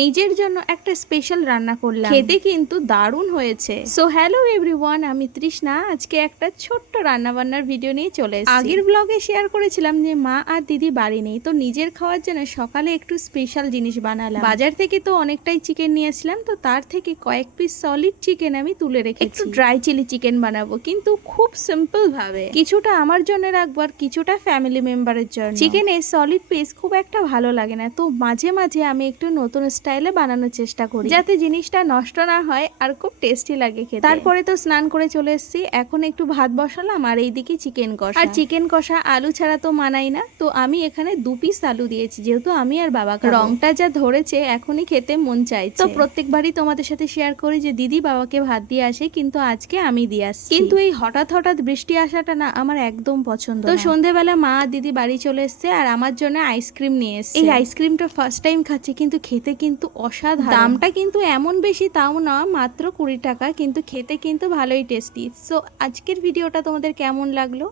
নিজের জন্য একটা স্পেশাল রান্না করলাম, খেতে কিন্তু দারুণ হয়েছে। সো হ্যালো এভরিওয়ান, আমি তৃষ্ণা। আজকে একটা ছোট্ট রান্না বান্নার ভিডিও নিয়ে চলে এসেছি। আগের ব্লগে শেয়ার করেছিলাম যে মা আর দিদি বাড়ি নেই, তো নিজের খাওয়ার জন্য সকালে একটু স্পেশাল জিনিস বানালাম। বাজার থেকে তো অনেকটাই চিকেন নিয়েছিলাম, তো তার থেকে কয়েক পিস সলিড চিকেন আমি তুলে রেখেছি। একটু ড্রাই চিলি চিকেন বানাবো, কিন্তু খুব সিম্পল ভাবে। কিছুটা আমার জন্য রাখবো আর কিছুটা ফ্যামিলি মেম্বারের জন্য। চিকেনের সলিড পিস খুব একটা ভালো লাগে না, তো মাঝে মাঝে আমি একটু নতুন স্টাইলে বানানোর চেষ্টা করি, যাতে জিনিসটা নষ্ট না হয় আর খুব টেস্টি লাগে খেতে। তারপরে তো স্নান করে চলে এসেছি, এখন একটু ভাত বসালাম আর এইদিকে চিকেন কষা। আর চিকেন কষা আলু ছাড়া তো মানাই না, তো আমি এখানে 2 পিস আলু দিয়েছি, যেহেতু আমি আর বাবা খাবো। রংটা যা ধরেছে এখনই খেতে মন চাইছে। তো প্রত্যেকবারই তোমাদের সাথে শেয়ার করি যে দিদি বাবাকে ভাত দিয়ে আসে, কিন্তু আজকে আমি দিয়ে আসছি। কিন্তু এই হঠাৎ হঠাৎ বৃষ্টি আসাটা না আমার একদম পছন্দ না। তো সন্ধ্যেবেলা মা আর দিদি বাড়ি চলে এসছে আর আমার জন্য আইসক্রিম নিয়ে এসছে। এই আইসক্রিমটা ফার্স্ট টাইম খাচ্ছি, কিন্তু খেতে কিন্তু অসাধারণ। দামটা কিন্তু এমন বেশি তাও না, মাত্র 20 টাকা, কিন্তু খেতে কিন্তু ভালোই টেস্টি। সো আজকের ভিডিওটা তোমাদের কেমন লাগলো